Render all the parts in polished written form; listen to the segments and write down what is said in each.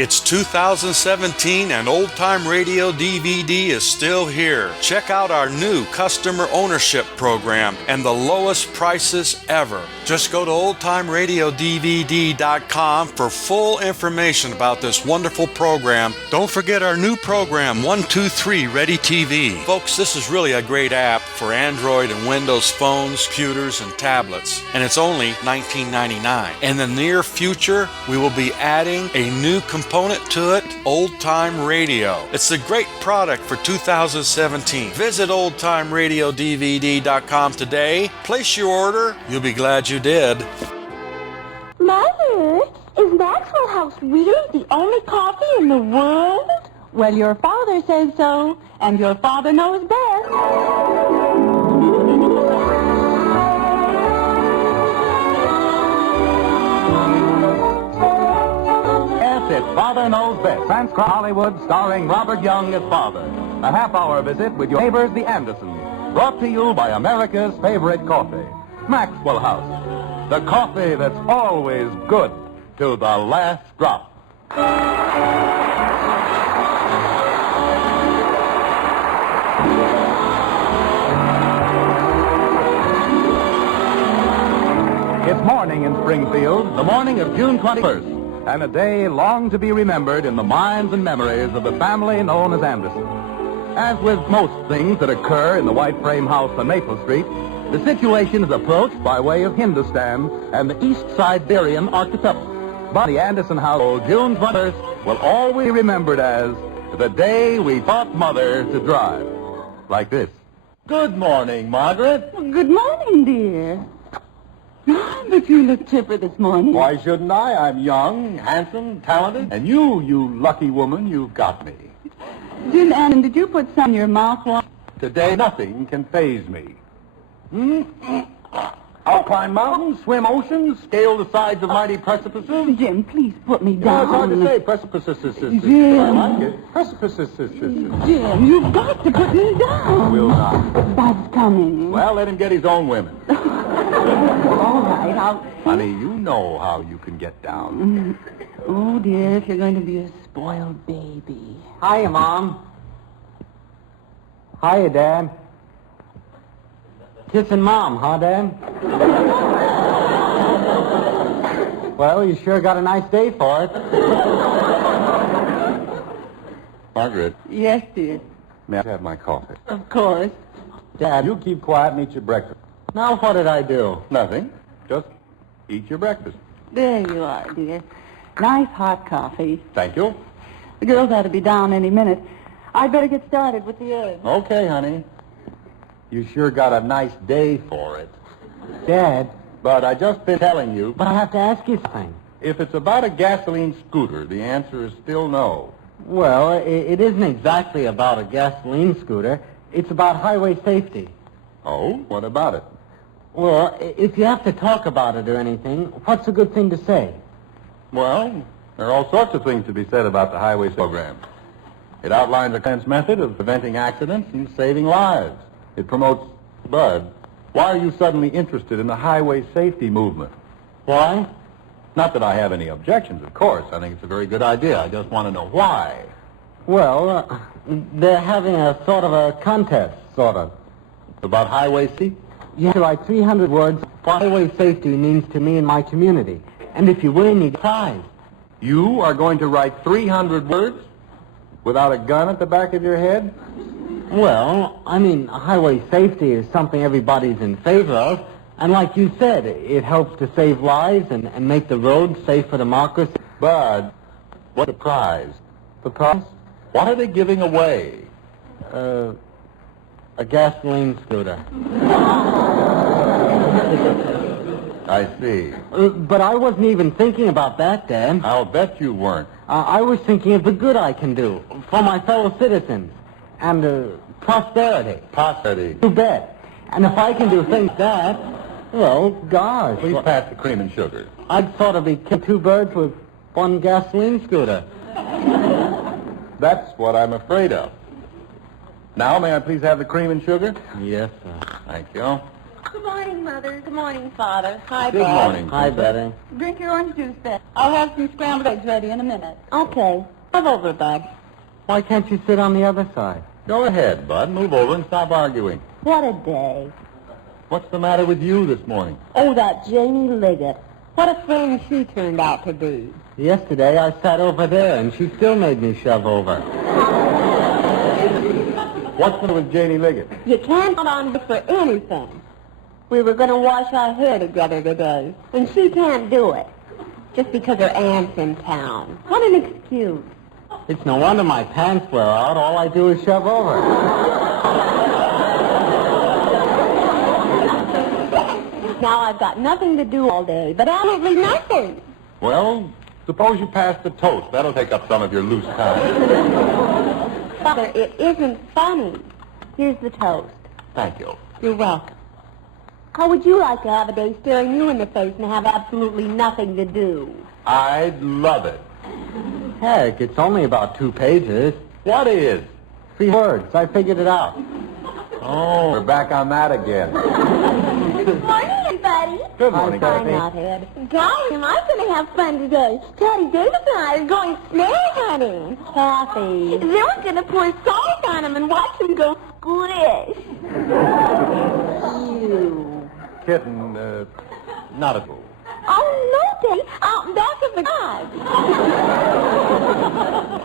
It's 2017 and Old Time Radio DVD is still here. Check out our new customer ownership program and the lowest prices ever. Just go to oldtimeradiodvd.com for full information about this wonderful program. Don't forget our new program, 123 Ready TV. Folks, this is really a great app for Android and Windows phones, computers, and tablets. And it's only $19.99. In the near future, we will be adding a new component to it, Old Time Radio. It's a great product for 2017. Visit oldtimeradiodvd.com today. Place your order. You'll be glad you did. Mother, is Maxwell House really the only coffee in the world? Well, your father says so, and your father knows best. It's Father Knows Best. Transcribe Hollywood, starring Robert Young as Father. A half-hour visit with your neighbors, the Andersons. Brought to you by America's favorite coffee, Maxwell House. The coffee that's always good to the last drop. It's morning in Springfield, the morning of June 21st. And a day long to be remembered in the minds and memories of the family known as Anderson. As with most things that occur in the white frame house on Maple Street, the situation is approached by way of Hindustan and the East Siberian archipelago. But the Anderson household, June 21st, will always be remembered as the day we taught Mother to drive. Like this. Good morning, Margaret. Good morning, dear. But you look chipper this morning. Why shouldn't I? I'm young, handsome, talented. And you lucky woman, you've got me. Jim Allen, did you put some in your mouthwash? Today, nothing can faze me. I'll climb mountains, swim oceans, scale the sides of mighty precipices. Jim, please put me No, down. it's hard to say. Precipices. Jim. I like it. Precipices. Jim, you've got to put me down. Will not. Bud's coming. Well, let him get his own women. All right, I'll... Honey, you know how you can get down. Oh, dear, if you're going to be a spoiled baby. Hiya, Mom. Hiya, Dad. Kissing Mom, huh, Dad? Well, you sure got a nice day for it. Margaret, Yes, dear. may I have my coffee? Of course. Dad, you keep quiet and eat your breakfast. Now, what did I do? Nothing. Just eat your breakfast. There you are, dear. Nice hot coffee. Thank you. The girls ought to be down any minute. I'd better get started with the eggs. Okay, honey. You sure got a nice day for it. Dad, But I just been telling you, but I have to ask you something. if it's about a gasoline scooter, the answer is still no. Well, it isn't exactly about a gasoline scooter. It's about highway safety. Oh, what about it? Well, if you have to talk about it or anything, what's a good thing to say? Well, there are all sorts of things to be said about the highway program. It outlines a defense method of preventing accidents and saving lives. It promotes... Bud, why are you suddenly interested in the highway safety movement? Why? Not that I have any objections, of course. I think it's a very good idea. I just want to know why. Well, they're having a sort of a contest, sort of. About highway safety? You have to write 300 words what highway safety means to me and my community. And if you win, you get a prize. You are going to write 300 words without a gun at the back of your head? Well, I mean, highway safety is something everybody's in favor of. And like you said, it helps to save lives and make the roads safe for democracy. Bud, what's the prize? The prize? What are they giving away? A gasoline scooter. I see. But I wasn't even thinking about that, Dad. I'll bet you weren't. I was thinking of the good I can do for my fellow citizens. And prosperity. Posterity. You bet. And if I can do things like that, well, gosh. Please pass the cream and sugar. I'd sort of be killing two birds with one gasoline scooter. That's what I'm afraid of. Now, may I please have the cream and sugar? Yes, sir. Thank you. Good morning, Mother. Good morning, Father. Hi, Good Bud. morning. Hi, Betty. Drink your orange juice, Beth. I'll have some scrambled eggs ready in a minute. Okay. Come over, Bud. Why can't you sit on the other side? Go ahead, Bud. Move over and stop arguing. What a day. What's the matter with you this morning? Oh, that Janie Liggett. What a friend she turned out to be. Yesterday I sat over there, and she still made me shove over. What's the matter with Janie Liggett? You can't count on her for anything. We were going to wash our hair together today, and she can't do it. Just because her aunt's in town. What an excuse. It's no wonder my pants wear out. All I do is shove over. Now I've got nothing to do all day, but absolutely nothing. Well, suppose you pass the toast. That'll take up some of your loose time. Father, it isn't funny. Here's the toast. Thank you. You're welcome. How would you like to have a day staring you in the face and have absolutely nothing to do? I'd love it. Heck, it's only about 2 pages. What is? 3 words. I figured it out. Oh, we're back on that again. Good morning, everybody. Good morning, Hi, I'm Kathy. not Ed. Golly, am I going to have fun today? Daddy Davis and I are going snare hunting. Kathy. Then we're going to pour salt on him and watch him go squish. You. Kitten, not at all. Oh, no, Daddy. Out in back of the garage.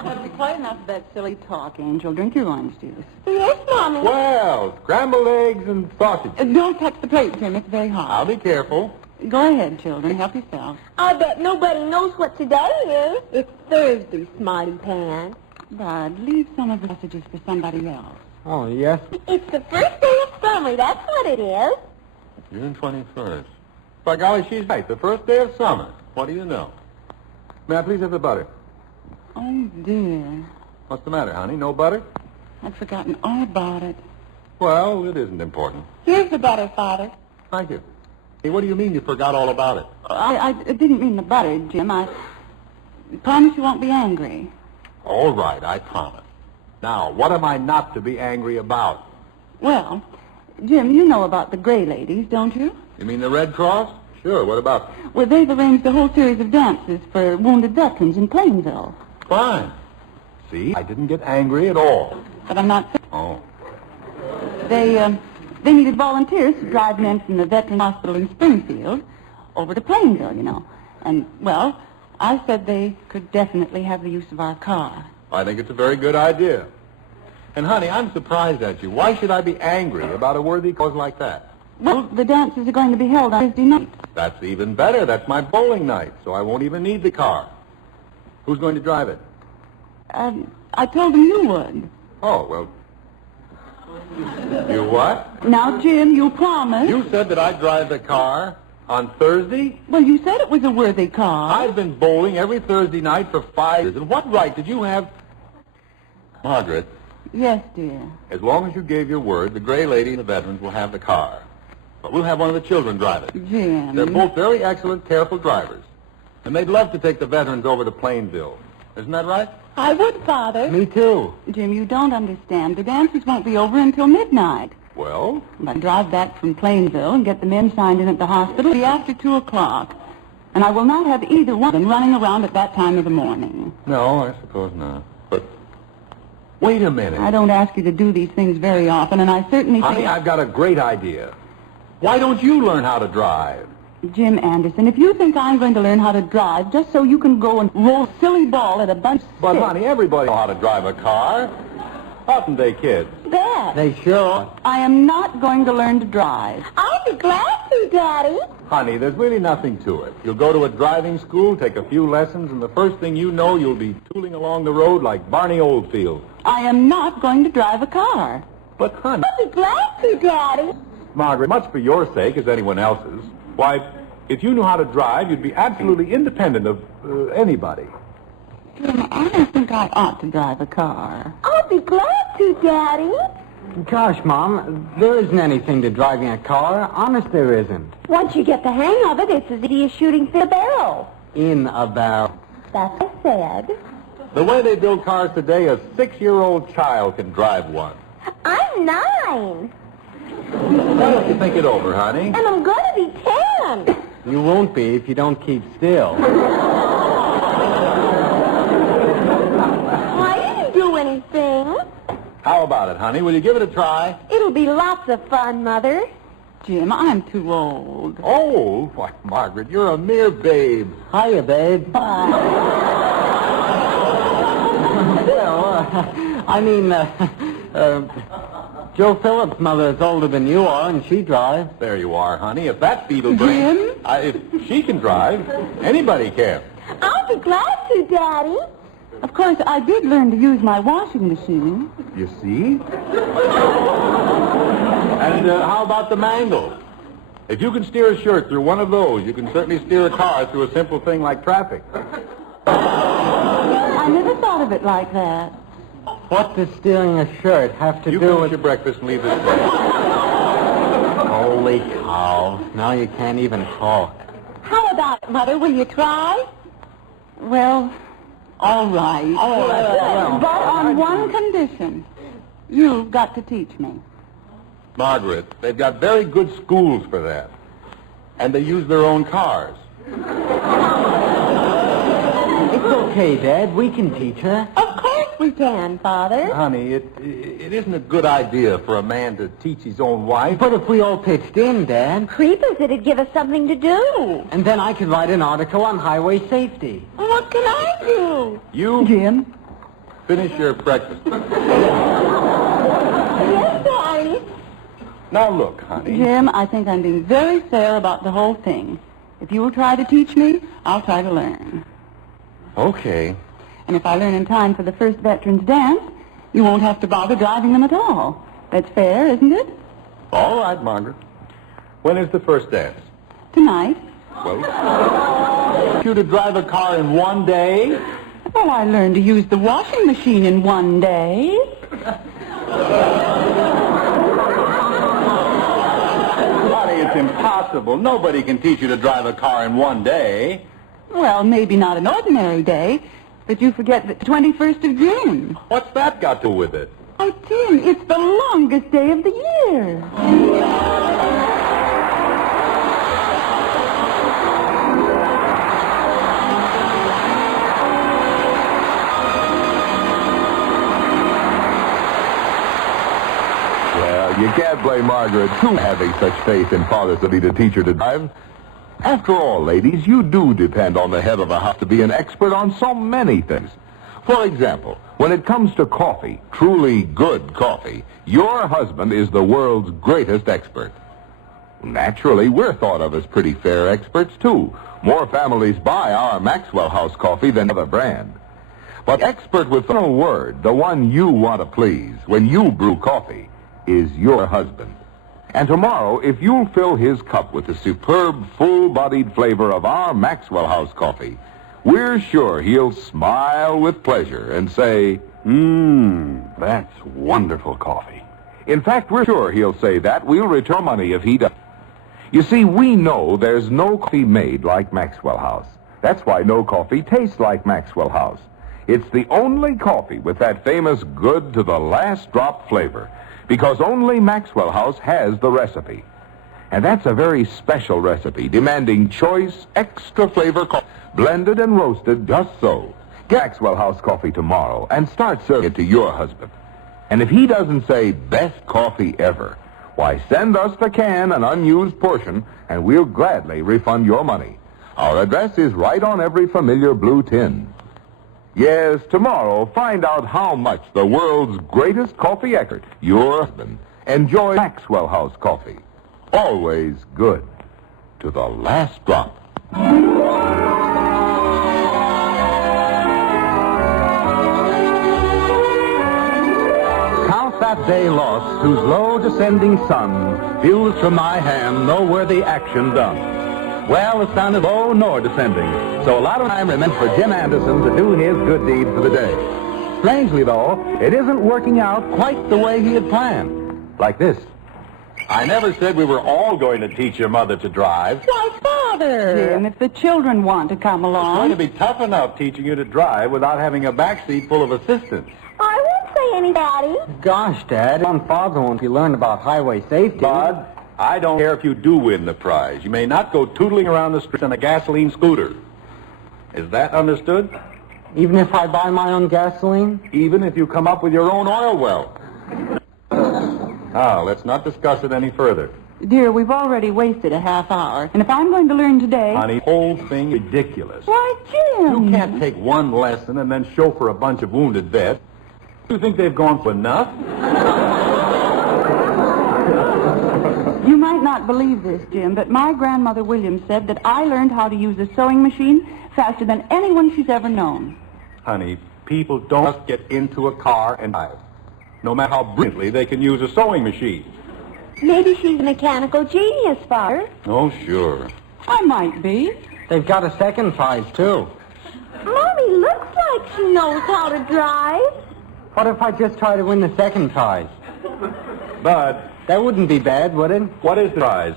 That'll be quite enough of that silly talk, Angel. Drink your orange juice. Yes, Mommy. Well, scrambled eggs and sausage. Don't touch the plate, Jim. It's very hot. I'll be careful. Go ahead, children. Help yourself. I bet nobody knows what today is. It's Thursday, Smarty Pants. Bud, leave some of the sausages for somebody else. Oh, yes. It's the first day of summer, that's what it is. June 21st. By golly, she's right. The first day of summer. What do you know? May I please have the butter? Oh, dear. What's the matter, honey? No butter? I'd forgotten all about it. Well, it isn't important. Here's the butter, Father. Thank you. Hey, what do you mean you forgot all about it? I didn't mean the butter, Jim. I promise you won't be angry. All right, I promise. Now, what am I not to be angry about? Well, Jim, you know about the Gray Ladies, don't you? You mean the Red Cross? Sure, what about them? Well, they've arranged a whole series of dances for wounded veterans in Plainville. Fine. See, I didn't get angry at all. But I'm not... Oh. They needed volunteers to drive men from the Veteran Hospital in Springfield over to Plainville, you know. And, well, I said they could definitely have the use of our car. I think it's a very good idea. And, honey, I'm surprised at you. Why should I be angry about a worthy cause like that? Well, the dances are going to be held on Thursday night. That's even better. That's my bowling night, so I won't even need the car. Who's going to drive it? I told them you would. Oh, well... You what? Now, Jim, you promised. You said that I'd drive the car on Thursday? Well, you said it was a worthy car. I've been bowling every Thursday night for 5 years. And what right did you have... Margaret, Yes, dear. as long as you gave your word, the Gray Lady and the veterans will have the car. But we'll have one of the children drive it. Jim. They're both very excellent, careful drivers. And they'd love to take the veterans over to Plainville. Isn't that right? I would, Father. Me too. Jim, you don't understand. The dances won't be over until midnight. Well, I drive back from Plainville and get the men signed in at the hospital. It'll be after 2 o'clock. And I will not have either one of them running around at that time of the morning. no, I suppose not. But wait a minute. I don't ask you to do these things very often, and I certainly Honey, think... I've got a great idea. Why don't you learn how to drive? Jim Anderson, if you think I'm going to learn how to drive just so you can go and roll a silly ball at a bunch of But, sticks... honey, everybody knows how to drive a car. Oughtn't they, kids? Beth. They sure... I am not going to learn to drive. I'll be glad to, Daddy. Honey, there's really nothing to it. You'll go to a driving school, take a few lessons, and the first thing you know, you'll be tooling along the road like Barney Oldfield. I am not going to drive a car. But, honey... I'll be glad to, Daddy. Margaret, much for your sake as anyone else's. Why, if you knew how to drive, you'd be absolutely independent of anybody. Jim, I don't think I ought to drive a car. I'll be glad to, Daddy. Gosh, Mom, there isn't anything to driving a car. Honest, there isn't. Once you get the hang of it, it's as easy as shooting through a barrel. In a barrel. That's what I said. The way they build cars today, a 6-year-old child can drive one. I'm 9. Why don't you think it over, honey? And I'm going to be 10. You won't be if you don't keep still. I didn't do anything. How about it, honey? Will you give it a try? It'll be lots of fun, Mother. Jim, I'm too old. Oh, why, Margaret, you're a mere babe. Hiya, babe. Joe Phillips' mother is older than you are, and she drives. There you are, honey. If that beetle brings... Jim? If she can drive, anybody can. I'll be glad to, Daddy. Of course, I did learn to use my washing machine. You see? And how about the mangle? If you can steer a shirt through one of those, you can certainly steer a car through a simple thing like traffic. I never thought of it like that. What does steering a shirt have to You do finish with... your breakfast and leave this place. Holy cow. Now you can't even talk. How about it, Mother? Will you try? Well, all right. Well, But on one condition. You've got to teach me. Margaret, they've got very good schools for that. And they use their own cars. it's okay, Dad. We can teach her. Of course we can, Father. Honey, it isn't a good idea for a man to teach his own wife. But if we all pitched in, Dad, Creepers, it'd give us something to do. and then I could write an article on highway safety. What can I do? You Jim? finish your breakfast. Yes, Daddy. Now look, honey. Jim, I think I'm being very fair about the whole thing. If you will try to teach me, I'll try to learn. Okay. And if I learn in time for the first veterans dance, you won't have to bother driving them at all. That's fair, isn't it? All right, Margaret. When is the first dance? Tonight. Well, you to drive a car in one day? Well, I learned to use the washing machine in one day. Honey, it's impossible. Nobody can teach you to drive a car in one day. Well, maybe not an ordinary day, but you forget the 21st of June. What's that got to do with it? Oh, Tim, it's the longest day of the year. Well, you can't blame Margaret too having such faith in Father's ability to teach her to drive. After all, ladies, you do depend on the head of the house to be an expert on so many things. For example, when it comes to coffee, truly good coffee, your husband is the world's greatest expert. Naturally, we're thought of as pretty fair experts, too. More families buy our Maxwell House coffee than other brand. But expert with the final word, the one you want to please when you brew coffee, is your husband. And tomorrow, if you'll fill his cup with the superb, full-bodied flavor of our Maxwell House coffee, we're sure he'll smile with pleasure and say, that's wonderful coffee. In fact, we're sure he'll say that. We'll return money if he does. You see, we know there's no coffee made like Maxwell House. That's why no coffee tastes like Maxwell House. It's the only coffee with that famous good to the last drop flavor, because only Maxwell House has the recipe. And that's a very special recipe, demanding choice, extra flavor coffee, blended and roasted just so. Get Maxwell House coffee tomorrow and start serving it to your husband. And if he doesn't say best coffee ever, why, send us the can, an unused portion, and we'll gladly refund your money. Our address is right on every familiar blue tin. Yes, tomorrow, find out how much the world's greatest coffee expert, your husband, enjoys Maxwell House coffee. Always good to the last drop. Count that day lost whose low descending sun views from my hand no worthy action done. Well, the sun is low nor descending, so a lot of time remains for Jim Anderson to do his good deed for the day. Strangely, though, it isn't working out quite the way he had planned. Like this. I never said we were all going to teach your mother to drive. Why, Father! Jim, if the children want to come It's going along... to be tough enough teaching you to drive without having a backseat full of assistants. I won't say any, Daddy. Gosh, Dad, I'm father if you learn about highway safety. Bud, I don't care if you do win the prize. You may not go tootling around the streets on a gasoline scooter. Is that understood? Even if I buy my own gasoline? Even if you come up with your own oil well. Now, let's not discuss it any further. Dear, we've already wasted a half hour. And if I'm going to learn today... Honey, whole thing ridiculous. Why, Jim! You can't take one lesson and then chauffeur a bunch of wounded vets. You think they've gone for enough? You might not believe this, Jim, but my grandmother Williams said that I learned how to use a sewing machine faster than anyone she's ever known. Honey, people don't just get into a car and drive. No matter how brilliantly they can use a sewing machine. Maybe she's a mechanical genius, Father. Oh, sure. I might be. They've got a second prize, too. Mommy looks like she knows how to drive. What if I just try to win the second prize? Bud, That wouldn't be bad, would it? what is the prize?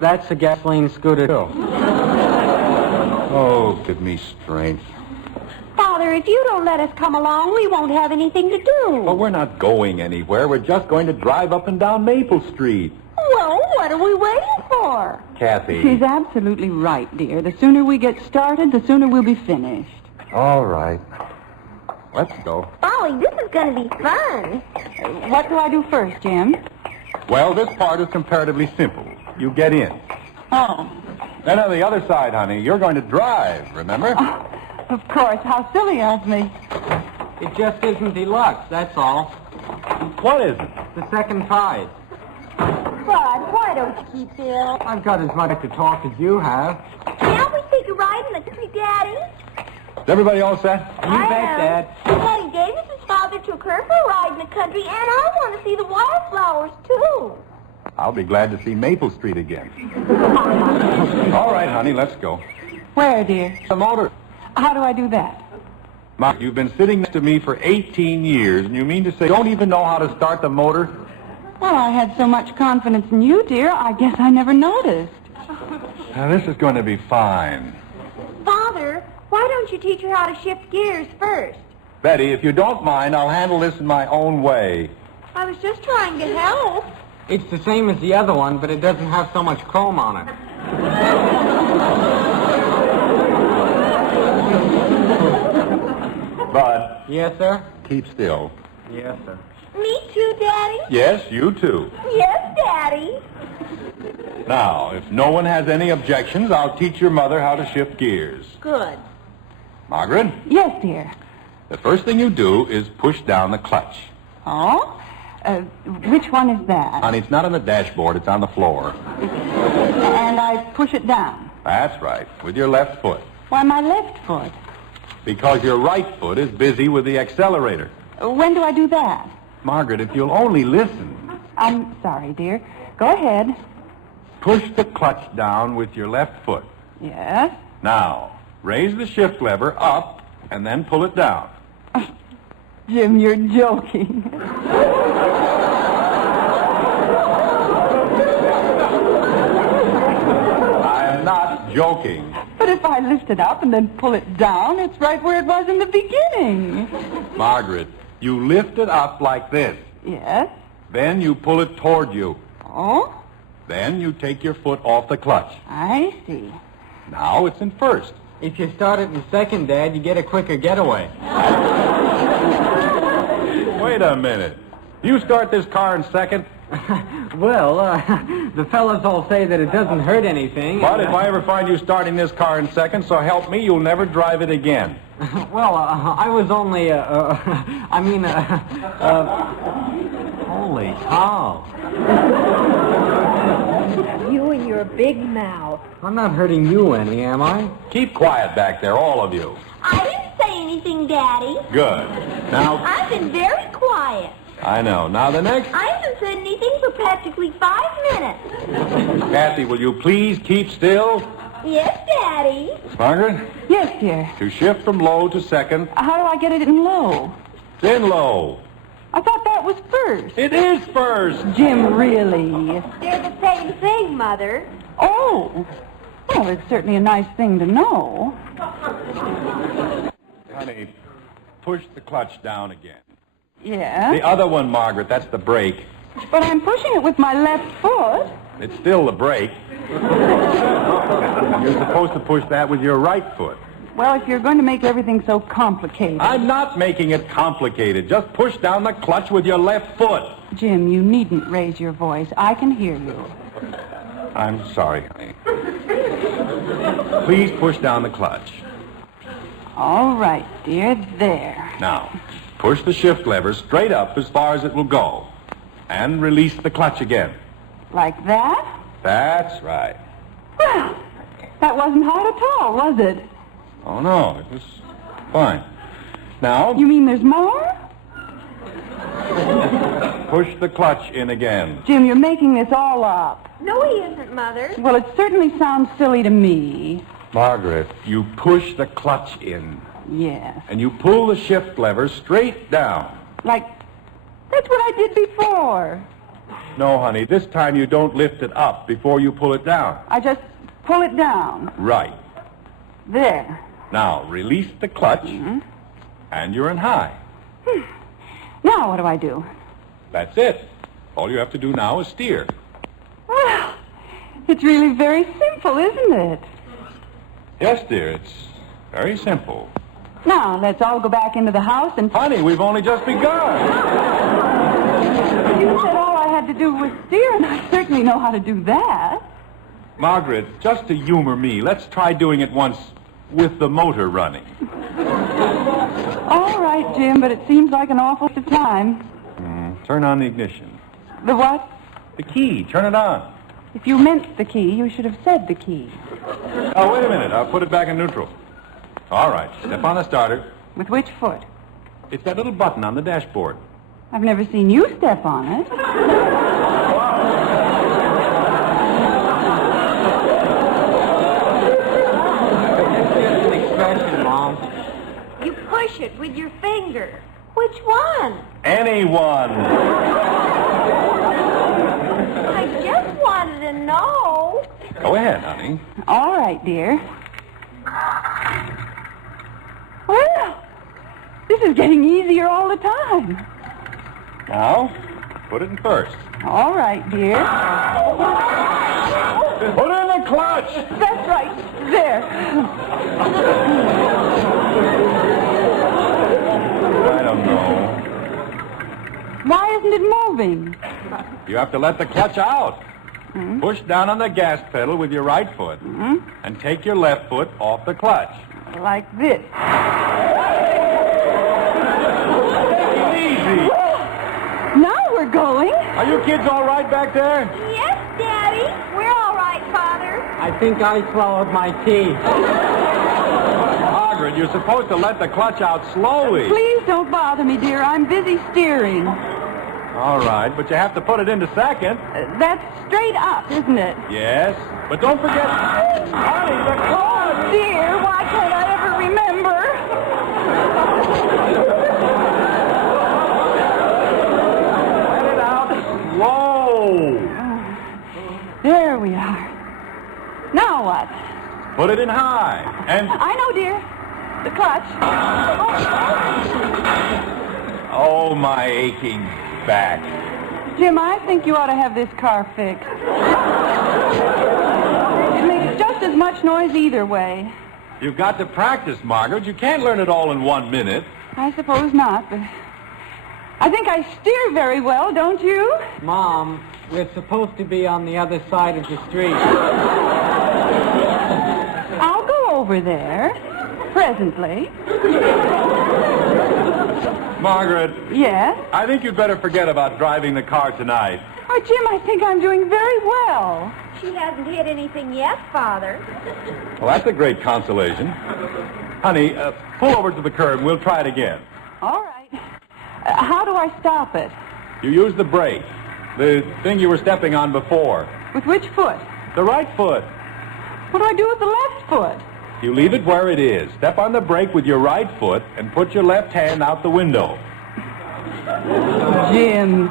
That's a gasoline scooter, too. Oh, give me strength. Father, if you don't let us come along, we won't have anything to do. Well, we're not going anywhere. We're just going to drive up and down Maple Street. Well, what are we waiting for? Kathy. She's absolutely right, dear. The sooner we get started, the sooner we'll be finished. All right. Let's go. Ollie, this is going to be fun. What do I do first, Jim? Well, this part is comparatively simple. You get in. Oh, Then on the other side, honey, you're going to drive, remember? of course. How silly of me. It just isn't deluxe, that's all. What is it? The second prize. Bud, why don't you keep still? I've got as much to talk as you have. Can't we take a ride in the country, Daddy? Is everybody all set? You bet, Dad. Daddy Davis's father took her for a ride in the country, and I want to see the wildflowers, too. I'll be glad to see Maple Street again. All right, honey, let's go. Where, dear? The motor. How do I do that? Mark, you've been sitting next to me for 18 years, and you mean to say you don't even know how to start the motor? Well, I had so much confidence in you, dear, I guess I never noticed. Now, this is going to be fine. Father, why don't you teach her how to shift gears first? Betty, if you don't mind, I'll handle this in my own way. I was just trying to help. It's the same as the other one, but it doesn't have so much chrome on it. Bud, Yes, sir? keep still. Yes, sir. Me too, Daddy? Yes, you too. Yes, Daddy. Now, if no one has any objections, I'll teach your mother how to shift gears. Good. Margaret, Yes, dear. the first thing you do is push down the clutch. Oh? Which one is that? Honey, it's not on the dashboard, it's on the floor. And I push it down. That's right, with your left foot. Why, my left foot. Because your right foot is busy with the accelerator. When do I do that? Margaret, if you'll only listen. I'm sorry, dear. Go ahead. Push the clutch down with your left foot. Yes? Now, raise the shift lever up and then pull it down. Jim, you're joking. I am not joking. But if I lift it up and then pull it down, it's right where it was in the beginning. Margaret, you lift it up like this. Yes? Then you pull it toward you. Oh? Then you take your foot off the clutch. I see. Now it's in first. If you start it in second, Dad, you get a quicker getaway. Wait a minute. You start this car in second? Well, the fellas all say that it doesn't hurt anything. But if I ever find you starting this car in second, so help me, you'll never drive it again. Well, I was only, holy cow. You and your big mouth. I'm not hurting you any, am I? Keep quiet back there, all of you. I didn't say anything, Daddy. Good. Now, I've been very quiet. I know. Now the next... I haven't said anything for practically 5 minutes. Kathy, will you please keep still? Yes, Daddy. Margaret, Yes, dear. to shift from low to second, How do I get it in low? then low. I thought that was first. It is first. Jim, really? They're the same thing, Mother. Oh. Well, it's certainly a nice thing to know. Honey, push the clutch down again. Yeah? The other one, Margaret, that's the brake. But I'm pushing it with my left foot. It's still the brake. You're supposed to push that with your right foot. Well, if you're going to make everything so complicated... I'm not making it complicated. Just push down the clutch with your left foot. Jim, you needn't raise your voice. I can hear you. I'm sorry, honey. Please push down the clutch. All right, dear. There. Now, push the shift lever straight up as far as it will go. And release the clutch again. Like that? That's right. Well, that wasn't hard at all, was it? Oh, no, it was fine. Now, You mean there's more? push the clutch in again. Jim, you're making this all up. No, he isn't, Mother. Well, it certainly sounds silly to me. Margaret, you push the clutch in, Yes. and you pull the shift lever straight down. Like, that's what I did before. No, honey, this time you don't lift it up before you pull it down. I just pull it down. Right. There. Now, release the clutch, and you're in high. Now what do I do? That's it. All you have to do now is steer. Well, it's really very simple, isn't it? Yes, dear, it's very simple. Now, let's all go back into the house and... Honey, we've only just begun. You said all I had to do was steer, and I certainly know how to do that. Margaret, just to humor me, let's try doing it once with the motor running. All right, Jim, but it seems like an awful lot of time. Turn on the ignition. The what? The key, turn it on. If you meant the key, you should have said the key. Oh, wait a minute, I'll put it back in neutral. All right, step on the starter. With which foot? It's that little button on the dashboard. I've never seen you step on it. Mom. You push it with your finger. Which one? Anyone. I just wanted to know. Go ahead, honey. All right, dear. Well, this is getting easier all the time. Now, put it in first. All right, dear. Put in the clutch! That's right. There. I don't know. Why isn't it moving? You have to let the clutch out. Push down on the gas pedal with your right foot and take your left foot off the clutch. Like this. Easy. Now we're going. Are you kids all right back there? Yes, Daddy. We're all right, Father. I think I swallowed my teeth. Margaret, you're supposed to let the clutch out slowly. Please don't bother me, dear. I'm busy steering. All right, but you have to put it into second. That's straight up, isn't it? Yes, but don't forget... Honey, the clutch! Dear, why can't I ever remember? Let it out slow. There we are. Now what? Put it in high. And... I know, dear. The clutch. Oh, my aching back. Jim, I think you ought to have this car fixed. It makes just as much noise either way. You've got to practice, Margaret. You can't learn it all in 1 minute. I suppose not, but I think I steer very well, don't you? Mom, we're supposed to be on the other side of the street. I'll go over there presently. Margaret, Yes? I think you'd better forget about driving the car tonight. Oh, Jim, I think I'm doing very well. She hasn't hit anything yet, Father. Well, that's a great consolation. Honey, pull over to the curb and we'll try it again. All right. How do I stop it? You use the brake, the thing you were stepping on before. With which foot? The right foot. What do I do with the left foot? You leave it where it is. Step on the brake with your right foot and put your left hand out the window. Jim,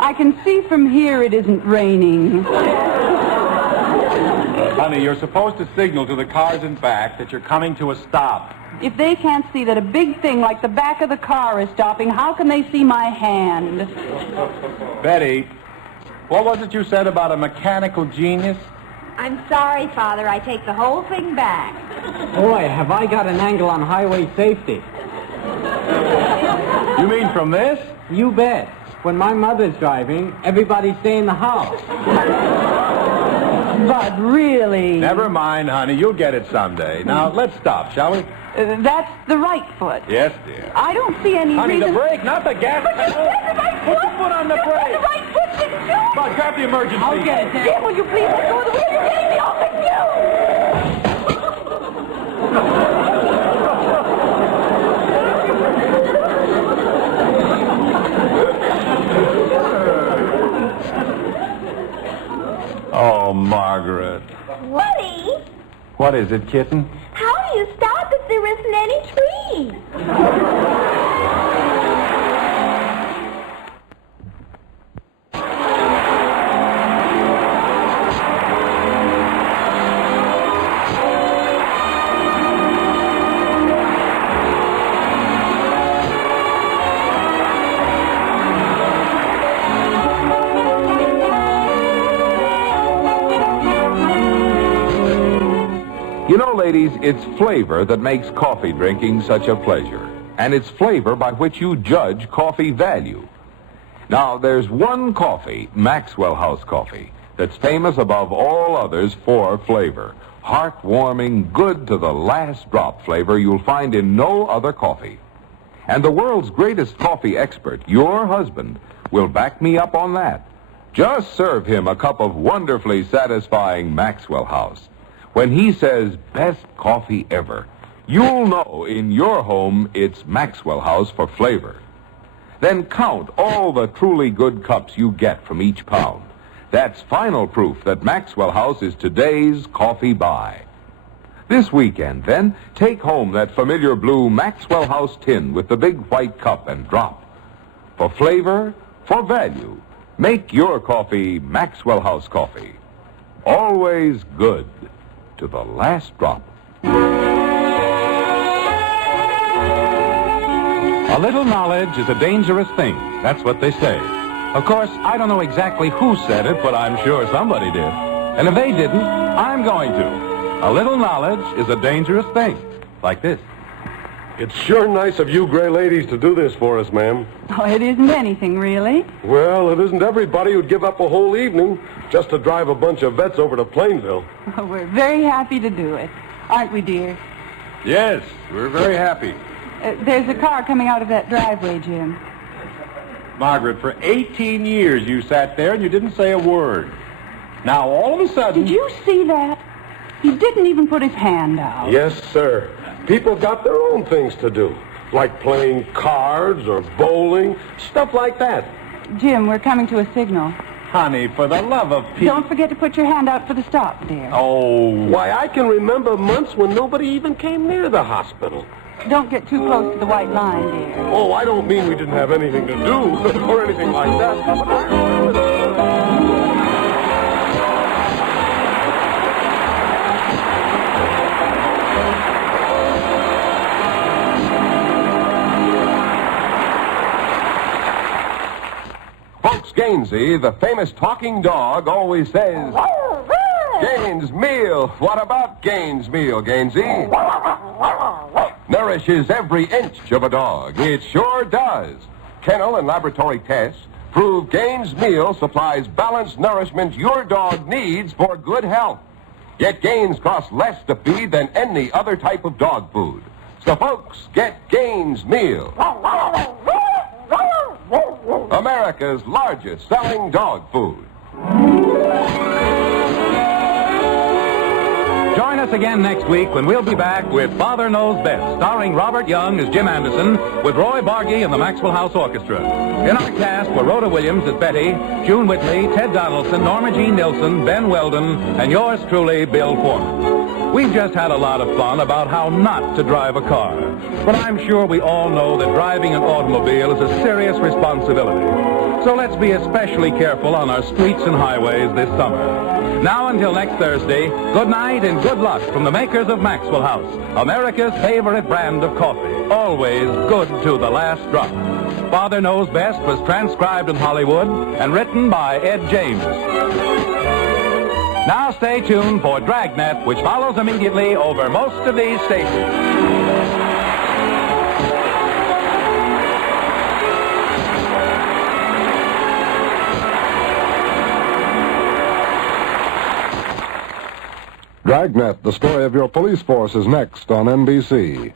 I can see from here it isn't raining. Honey, Honey, you're supposed to signal to the cars in back that you're coming to a stop. If they can't see that a big thing like the back of the car is stopping, how can they see my hand? Betty, what was it you said about a mechanical genius? I'm sorry, Father. I take the whole thing back. Boy, have I got an angle on highway safety. You mean from this? You bet. When my mother's driving, everybody stay in the house. But really... Never mind, honey. You'll get it someday. Now, let's stop, shall we? That's the right foot. Yes, dear. I don't see any Honey, reason... the brake, not the gas pedal. Put your foot on the brake. The right foot, Jim. Come on, grab the emergency. I'll get it, Jim. Will you please let go of the wheel? You're getting me off with Oh, Margaret. Woody, What is it, kitten? how do you stop if there isn't any trees? You know, ladies, it's flavor that makes coffee drinking such a pleasure. And it's flavor by which you judge coffee value. Now, there's one coffee, Maxwell House Coffee, that's famous above all others for flavor. Heartwarming, good to the last drop flavor you'll find in no other coffee. And the world's greatest coffee expert, your husband, will back me up on that. Just serve him a cup of wonderfully satisfying Maxwell House. When he says best coffee ever, you'll know in your home it's Maxwell House for flavor. Then count all the truly good cups you get from each pound. That's final proof that Maxwell House is today's coffee buy. This weekend, then, take home that familiar blue Maxwell House tin with the big white cup and drop. For flavor, for value, make your coffee Maxwell House Coffee. Always good to the last drop. A little knowledge is a dangerous thing. That's what they say. Of course, I don't know exactly who said it, but I'm sure somebody did. And if they didn't, I'm going to. A little knowledge is a dangerous thing. Like this. It's sure nice of you gray ladies to do this for us, ma'am. Oh, it isn't anything, really. Well, it isn't everybody who'd give up a whole evening just to drive a bunch of vets over to Plainville. Oh, we're very happy to do it. Aren't we, dear? Yes, we're very happy. There's a car coming out of that driveway, Jim. Margaret, for 18 years you sat there and you didn't say a word. Now, all of a sudden... Did you see that? He didn't even put his hand out. Yes, sir. People got their own things to do, like playing cards or bowling, stuff like that. Jim, we're coming to a signal. Honey, for the love of Pete... Don't forget to put your hand out for the stop, dear. Oh. Why, I can remember months when nobody even came near the hospital. Don't get too close to the white line, dear. Oh, I don't mean we didn't have anything to do or anything like that, but I remember... Folks, Gainsey, the famous talking dog, always says, Gaines Meal. What about Gaines Meal, Gainsey? Nourishes every inch of a dog. It sure does. Kennel and laboratory tests prove Gaines Meal supplies balanced nourishment your dog needs for good health. Yet Gaines costs less to feed than any other type of dog food. So, folks, get Gaines Meal. America's largest selling dog food. Join us again next week when we'll be back with Father Knows Best, starring Robert Young as Jim Anderson, with Roy Bargy and the Maxwell House Orchestra. In our cast were Rhoda Williams as Betty, June Whitley, Ted Donaldson, Norma Jean Nilsson, Ben Weldon, and yours truly, Bill Foreman. We've just had a lot of fun about how not to drive a car. But I'm sure we all know that driving an automobile is a serious responsibility. So let's be especially careful on our streets and highways this summer. Now until next Thursday, good night and good luck from the makers of Maxwell House, America's favorite brand of coffee. Always good to the last drop. Father Knows Best was transcribed in Hollywood and written by Ed James. Now stay tuned for Dragnet, which follows immediately over most of these stations. Dragnet, the story of your police force, is next on NBC.